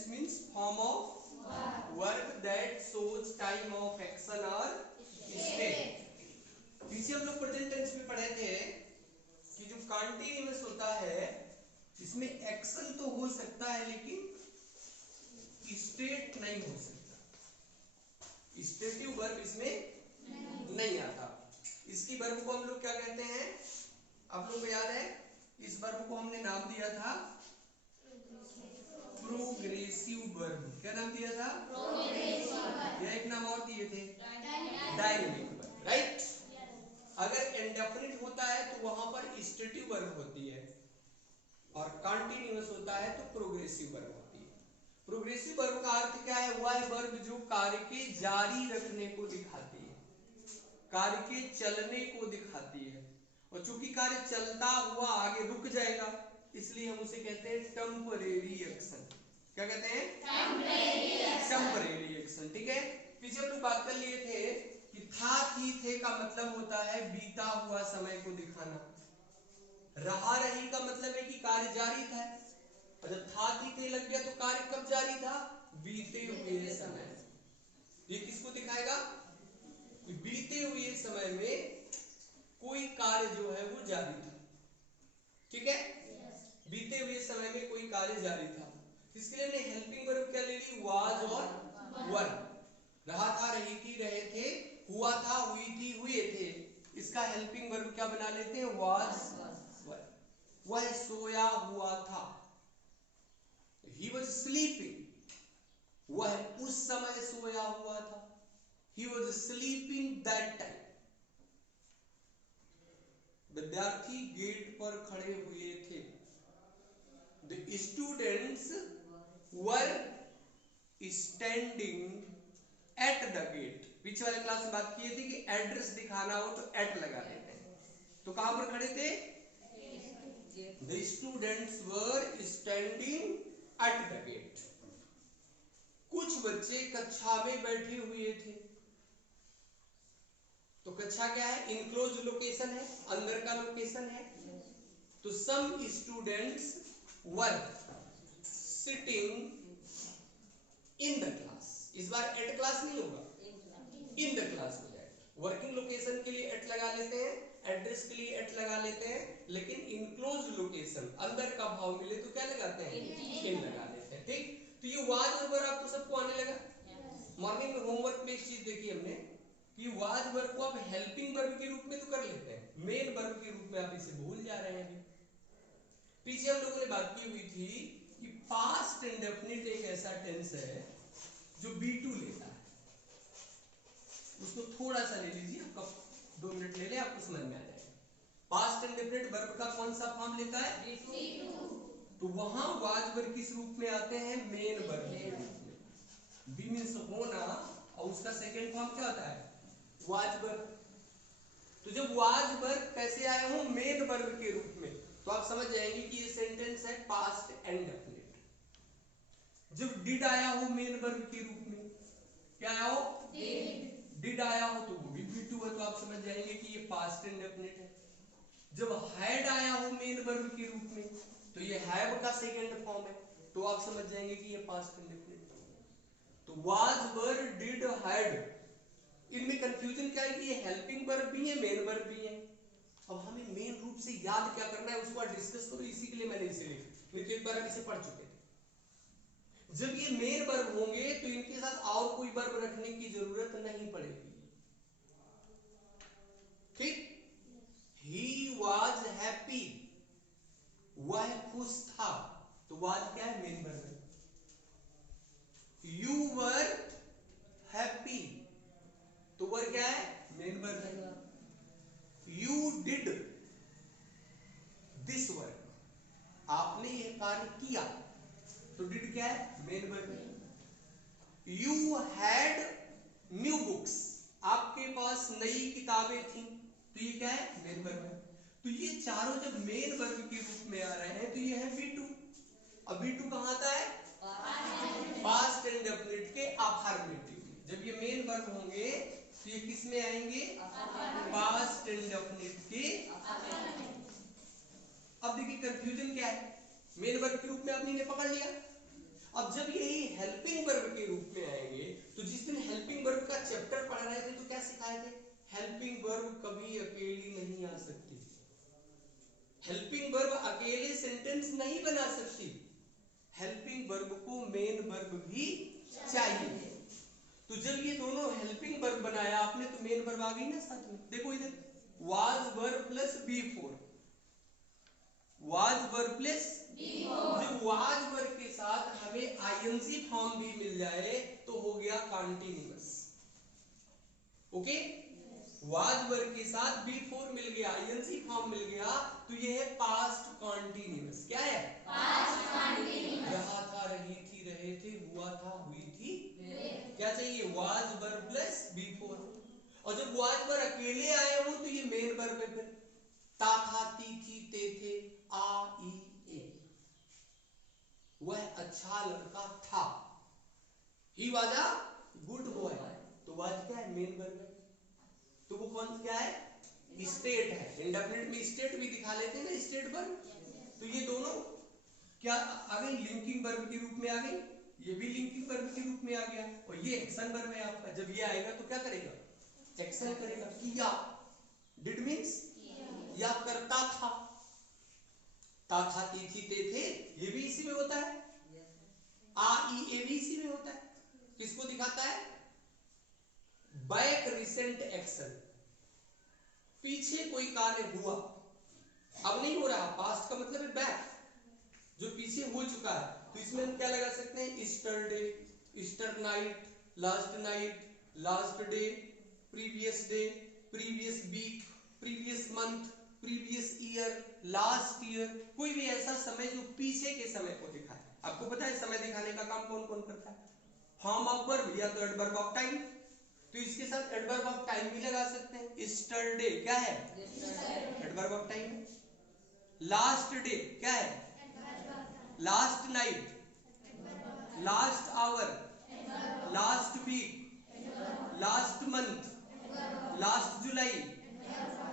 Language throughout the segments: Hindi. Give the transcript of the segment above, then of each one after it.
Tense means form of verb that shows time of action और स्टेट। पीछे हम लोग प्रेजेंट टेंस में पढ़े थे कि जो कंटीन्यूअस होता है इसमें एक्शन तो हो सकता है लेकिन स्टेट नहीं हो सकता, स्टेटिव वर्ब इसमें नहीं आता। इसकी वर्ब को हम लोग क्या कहते हैं, आप लोग को याद है? इस वर्ब को हमने नाम दिया था प्रोग्रेसिव वर्ब। क्या नाम दिया था? प्रोग्रेसिव। या एक नाम और दिए थे, डायनेमिक वर्ब, राइट। अगर इंडेफिनिट होता है तो वहां पर स्टेटिव वर्ब होती है और कंटीन्यूअस होता है तो प्रोग्रेसिव वर्ब होती है। प्रोग्रेसिव वर्ब का अर्थ क्या है? वह वर्ब जो कार्य के जारी रखने को दिखाती है, कार्य के चलने को दिखाती है। और चूंकि कार्य चलता हुआ आगे रुक जाएगा इसलिए हम उसे कहते हैं टेम्परेरी एक्शन। क्या कहते हैं? Temporary action. ठीक है। पीछे हम लोग बात कर लिए थे कि था थी थे का मतलब होता है बीता हुआ समय को दिखाना। रहा रही का मतलब है कि कार्य जारी था। और जब था थी थे लग गया तो कार्य कब जारी था? बीते हुए समय। ये किसको दिखाएगा? कि बीते हुए समय में कोई कार्य जो है वो जारी था। ठीक है। बीते हुए समय में कोई कार्य जारी था, इसके लिए हमने हेल्पिंग वर्ब क्या ले ली? वाज और वर। रहा था, रही थी, रहे थे, हुआ था, हुई थी, हुए थे। इसका हेल्पिंग वर्ब क्या बना लेते हैं? वाज वर। वह सोया हुआ था, ही वॉज स्लीपिंग। वह उस समय सोया हुआ था, he was sleeping that time. विद्यार्थी गेट पर खड़े हुए थे, the students were standing at the gate. पीछे वाले क्लास में बात की थी कि एड्रेस दिखाना हो तो एट लगा देते हैं। तो कहां पर खड़े थे? The students were standing at the gate. कुछ बच्चे कक्षा में बैठे हुए थे। तो कक्षा क्या है? इनक्लोज लोकेशन है, अंदर का लोकेशन है। तो some students were sitting in the class. इस बार एट क्लास नहीं होगा, इन द क्लास हो जाएगा। वर्किंग लोकेशन के लिए एट लगा लेते हैं, एड्रेस के लिए एट लगा लेते हैं, लेकिन इनक्लोज लोकेशन अंदर का भाव मिले तो क्या लगाते हैं? इन लगा लेते हैं। ठीक। तो ये वाज वर्ब आपको सबको आने लगा। मॉर्निंग में होमवर्क में एक चीज देखी हमने कि वाज वर्ब को आप हेल्पिंग वर्ब के रूप में तो कर लेते हैं, मेन वर्ब के रूप में आप इसे भूल जा रहे हैं। पीछे हम लोगों ने बात की हुई थी कि पास्ट इंडेफिनिट एक ऐसा टेंस है जो B2 लेता है। उसको थोड़ा सा ले लीजिए, आपका 2 मिनट ले ले, आपको समझ में आ जाएगा। पास्ट इंडेफिनिट वर्ब का कौन सा फॉर्म लेता है? B2। तो वहां वाज वर्ब किस रूप में आते हैं? मेन वर्ब के रूप में। बी मींस होना और उसका सेकंड फॉर्म क्या होता है? Was verb. तो जब वाज वर्ब कैसे आए हो? मेन वर्ब के रूप में, तो आप समझ जाएंगे कि ये सेंटेंस है पास्ट इंडेफिनिट। जब डिड आया हो मेन वर्ब के रूप में, क्या आया हो? डिड आया हो तो वो भी B2 है, तो आप समझ जाएंगे कि ये पास्ट इंडेफिनिट है। जब हैड आया हो मेन वर्ब के रूप में तो ये हैव का सेकंड फॉर्म है, तो आप समझ जाएंगे कि ये पास्ट इंडेफिनिट है। तो वाज वर डिड हैड, इनमें कंफ्यूजन क्या है कि ये हेल्पिंग वर्ब भी है, मेन वर्ब भी है। अब हमें मेन रूप से याद क्या करना है उसको डिस्कस करो, इसी के लिए मैंने इसे लिखा, नहीं तो एक बार इसे पढ़ चुके थे। जब ये मेन वर्ब होंगे तो इनके साथ और कोई वर्ब रखने की जरूरत नहीं पड़ेगी। ठीक। ही वॉज हैप्पी, वह खुश था, तो वाज क्या है? मेन वर्ब है। यू वर हैप्पी, तो वर क्या है? मेन वर्ब है। यू डिड दिस वर्क, आपने यह कार्य किया, तो डिड क्या है? मेन वर्ब है। यू हैड न्यू बुक्स, आपके पास नई किताबें थी, तो ये क्या है? मेन वर्ब है। तो ये चारों जब मेन वर्ब के रूप में आ रहे हैं तो ये है B2। अब B2 कहां आता है? पास्ट इंडेफिनिट के अफर्मेटिव। जब ये मेन वर्ब होंगे तो ये किस में आएंगे? पास्ट इंडेफिनिट के। अब देखिए कंफ्यूजन क्या है? मेन वर्ब के रूप में आपने इन्हें पकड़ लिया, अब जब यही हेल्पिंग वर्ब के रूप में आएंगे, तो जिस दिन हेल्पिंग वर्ब का चैप्टर पढ़ रहे थे तो क्या सिखाए थे? हेल्पिंग वर्ब कभी अकेली नहीं आ सकती, हेल्पिंग वर्ब अकेले सेंटेंस नहीं बना सकती, हेल्पिंग वर्ब को मेन वर्ब भी चाहिए। तो जब ये दोनों हेल्पिंग वर्ब बनाया आपने तो मेन वर्ब आ गई ना साथ में। देखो इधर was verb plus B4, was verb plus B4. जब वाज वर्ब के साथ हमें आईएनजी फॉर्म भी मिल जाए तो हो गया कॉन्टिन्यूअस। ओके, वाज वर्ब के साथ बी4 मिल गया, आईएनजी फॉर्म मिल गया, तो ये है पास्ट कॉन्टिन्यूअस। क्या है? Past continuous. रहा था, रही थी, रहे थे, हुआ था, हुई थी, क्या चाहिए? Was verb plus B4. और जब वाज वर्ब अकेले आए हो तो ये मेन वर्ब है। फिर ता था, ती थी, ते थे, आ ई ए। वह अच्छा लड़का था, he was a good boy, तो वाज क्या है? मेन वर्ब है। तो वो कौन क्या है? स्टेट है। इंडेफिनिट में स्टेट भी दिखा लेते हैं ना, स्टेट वर्ब। तो ये दोनों क्या आ गई? लिंकिंग वर्ब के रूप में आ गई, ये भी लिंकिंग वर्ब के रूप में आ गया, और ये एक्शन वर्ब है आपका। जब ये आएगा तो क्या करेगा? एक्शन करेगा। किया, डिड मींस या करता था, ता था, ती थी, ते थे, ये भी इसी में होता है, आ ई ए भी इसी में होता है। किसको दिखाता है? बैक रिसेंट एक्शन, पीछे कोई कार्य हुआ, अब नहीं हो रहा, पास्ट का मतलब है बैक, जो पीछे हो चुका है। तो इसमें हम क्या लगा सकते हैं? Yesterday, yesternight, last night, last day, previous day, previous week, previous month, previous year, last year, कोई भी ऐसा समय जो पीछे के समय को दिखाए। आपको पता है समय दिखाने का काम कौन कौन करता है? फॉर्म ऑफ वर्ब या तो एडवर्ब ऑफ टाइम, तो इसके साथ एडवर्ब ऑफ टाइम भी लगा सकते हैं। ईस्टरडे क्या है? एडवर्ब ऑफ टाइम है। लास्ट डे क्या है? Last night, last hour, last week, last month, last July,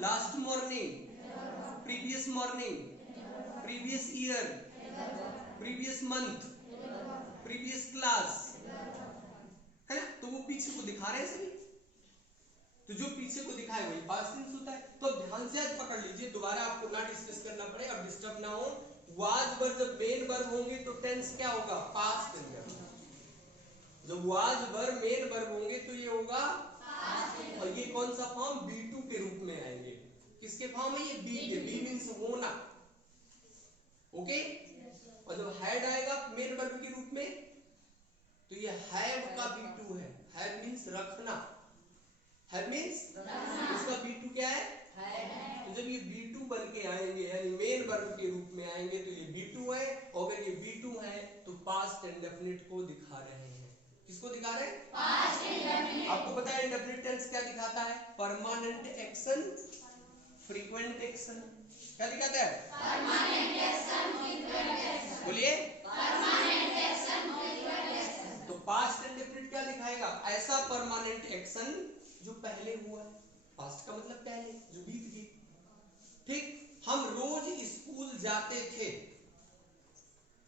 last morning, previous morning, previous year, previous month, previous class, है ना? तो वो पीछे को दिखा रहे हैं सभी, तो जो पीछे को दिखाए वही पास्ट टेंस होता है। तो ध्यान से आज पकड़ लीजिए, दोबारा आपको ना डिस्कस करना पड़े और डिस्टर्ब ना हो। वाज वर्ब जब मेन वर्ब होंगे तो टेंस क्या होगा? Past tense. जब वाज वर्ब मेन वर्ब होंगे तो ये होगा पास्ट टेंस। और ये कौन सा फॉर्म? बी2 के रूप में आएंगे। किसके फॉर्म है ये? बी के। बी मींस होना, ओके। और जब हैड आएगा मेन वर्ब के रूप में तो ये हैव का बी2 है। हैव मींस रखना, हैव मींस उसका बी2 क्या है? तो जब ये बी2 बन के आएंगे यानी मेन वर्ब के रूप में आएंगे तो ये बी2 है। और अगर ये बी2 है तो पास्ट इंडेफिनिट को दिखा रहे हैं। किसको दिखा रहे हैं? Past indefinite. आपको पता है इंडेफिनिट टेंस क्या दिखाता है? Permanent action, frequent action. क्या दिखाता है? Permanent action, frequent action. बोलिए, परमानेंट एक्शन, फ्रीक्वेंट एक्शन। तो पास्ट इंडेफिनिट क्या दिखाएगा? ऐसा परमानेंट एक्शन जो पहले हुआ है। पास्ट का मतलब पहले, जो बीत गई। ठीक, हम रोज स्कूल जाते थे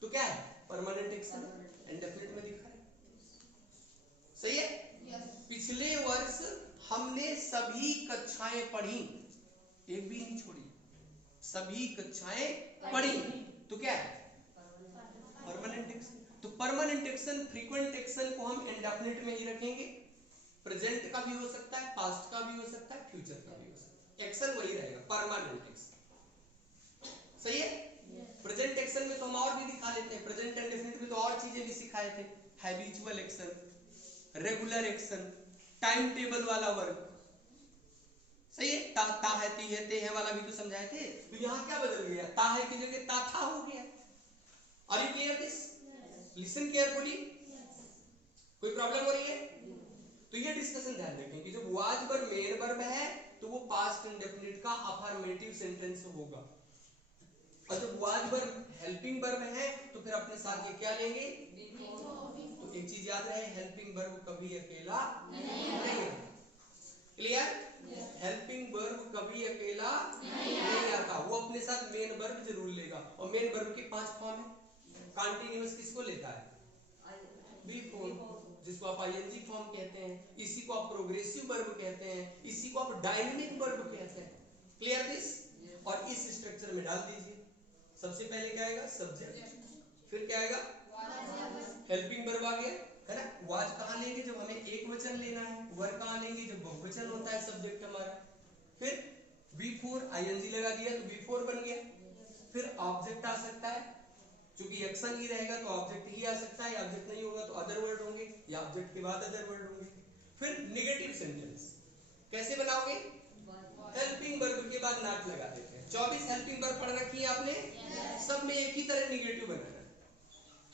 तो क्या है? परमानेंट एक्शन, इंडेफिनिट में दिखा है। सही है? पिछले वर्ष हमने सभी कक्षाएं पढ़ी, एक भी नहीं छोड़ी, सभी कक्षाएं पढ़ी, तो क्या है? Permanent action. तो परमानेंट एक्शन, फ्रीक्वेंट एक्शन को हम इंडेफिनिट में ही रखेंगे। प्रेजेंट का भी हो सकता है, पास्ट का भी हो सकता है, फ्यूचर का भी हो सकता है, एक्शन वही रहेगा, परमानेंट एक्शन। सही है? प्रेजेंट एक्शन में तो हम और भी दिखा लेते हैं, प्रेजेंट इंडेफिनिट में तो और चीजें भी सिखाए थे। Habitual action, regular action, time table वाला वर्क। सही है? ता है, ती है, ते है वाला भी तो समझाए थे। तो यहाँ क्या बदल गया? ता है की जगह ता था हो गया। Are you clear this? Listen carefully. कोई प्रॉब्लम हो रही है? तो ये डिस्कशन ध्यान रखें कि जब वाज वर्ब मेन वर्ब है तो वो पास्ट इंडेफिनिट का अफर्मेटिव सेंटेंस होगा, और जब वाज वर्ब हेल्पिंग वर्ब है तो फिर अपने साथ ये क्या लेंगे? तो एक चीज याद रहे, हेल्पिंग वर्ब कभी अकेला नहीं आता। क्लियर? हेल्पिंग वर्ब कभी अकेला नहीं आता, वो अपने साथ मेन वर्ब जरूर लेगा। और मेन वर्ब के 5 फॉर्म है। कॉन्टिन्यूअस किसको लेता है? B4, जिसको आप आईएनजी फॉर्म कहते हैं, इसी को आप प्रोग्रेसिव वर्ब कहते हैं, इसी को आप डायनेमिक वर्ब कहते हैं। Clear this? और इस स्ट्रक्चर में डाल दीजिए। सबसे पहले क्या आएगा? सब्जेक्ट, फिर क्या आएगा? हेल्पिंग वर्ब आ गया, है ना। वाज कहाँ लेंगे? जब हमें एक वचन लेना है। वर्ब कहाँ लेंगे? जब बहुवचन होता है सब्जेक्ट हमारा। फिर B4 आईएनजी लगा दिया तो B4 बन गया। फिर ऑब्जेक्ट आ सकता है, क्योंकि एक्शन ही रहेगा तो ऑब्जेक्ट ही आ सकता है, ऑब्जेक्ट नहीं होगा तो अदर वर्ड होंगे, या ऑब्जेक्ट के बाद अदर वर्ड होंगे। फिर नेगेटिव सेंटेंस कैसे बनाओगे? हेल्पिंग वर्ब के बाद नॉट लगा देते हैं। 24 हेल्पिंग वर्ब पढ़ रखी है आपने? सब में एक ही तरह नेगेटिव बनाना है।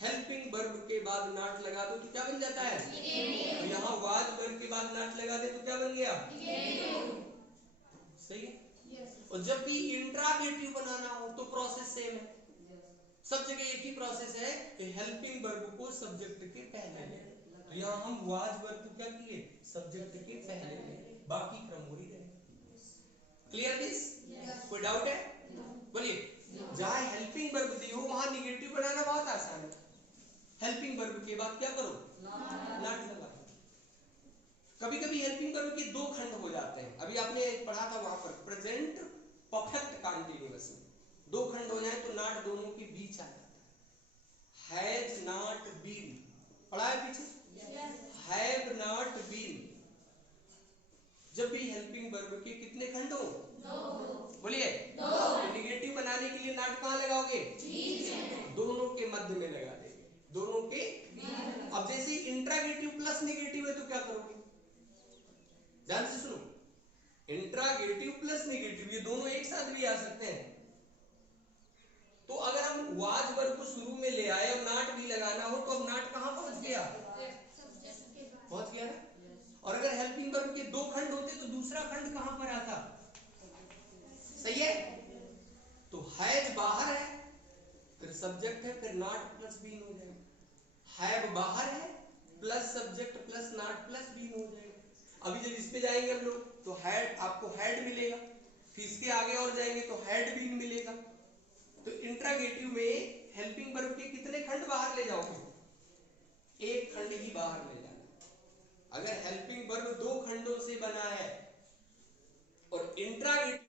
हेल्पिंग वर्ब के बाद नॉट लगा दो तो क्या बन जाता है? तो यहाँ वाज वर्ब के बाद नॉट लगा दे तो क्या बन गया? सही है। और जब भी इंट्रागेटिव बनाना हो तो प्रोसेस सेम है, सब जगह एक ही प्रोसेस है कि हेल्पिंग वर्ब को सब्जेक्ट के पहले ले। तो यहाँ हम वाज वर्ब को क्या किए? सब्जेक्ट के पहले ले, बाकी क्रम वही रहेगा। Clear this? कोई डाउट है? बोलिए। जहां हेल्पिंग वर्ब दी हो वहां निगेटिव बनाना बहुत आसान है। हेल्पिंग वर्ब के बाद क्या करो? नॉट लगा। कभी कभी हेल्पिंग वर्ब के दो खंड हो जाते हैं। अभी आपने पढ़ा था वहां पर प्रेजेंट परफेक्ट कंटीन्यूअस में दो खंड हो जाए तो नॉट दोनों के बीच आ जाता है। हैज नॉट बीन पढ़ा है पीछे? Have not been. जब भी हेल्पिंग वर्ब के कितने खंड हो? बोलिए। तो निगेटिव बनाने के लिए नॉट कहां लगाओगे? दोनों के मध्य में लगा देंगे, दोनों के। अब जैसे इंट्रागेटिव प्लस नेगेटिव है तो क्या करोगे? ध्यान से सुनो, इंट्रागेटिव प्लस नेगेटिव ये दोनों एक साथ भी आ सकते हैं। तो अगर हम वाज वर्ब को शुरू में ले आए और नॉट भी लगाना हो तो अब नॉट कहां पहुंच गया? पहुंच गया ना। और अगर हेल्पिंग वर्ब के दो खंड होते तो दूसरा खंड कहां पर आता? सही है। तो हैज बाहर है, फिर सब्जेक्ट है, फिर नॉट प्लस बीन हो जाएगा। हैव बाहर है plus subject plus not plus been हो जाएगा। अभी जब इस पे जाएंगे हम लोग तो हैड, आपको हैड मिलेगा, फिर इसके आगे और जाएंगे तो हैड बीन मिलेगा। तो इंट्रागेटिव में हेल्पिंग वर्ब के कितने खंड बाहर ले जाओगे? एक खंड ही बाहर ले जाना। अगर हेल्पिंग वर्ब दो खंडों से बना है और इंट्रागेटिव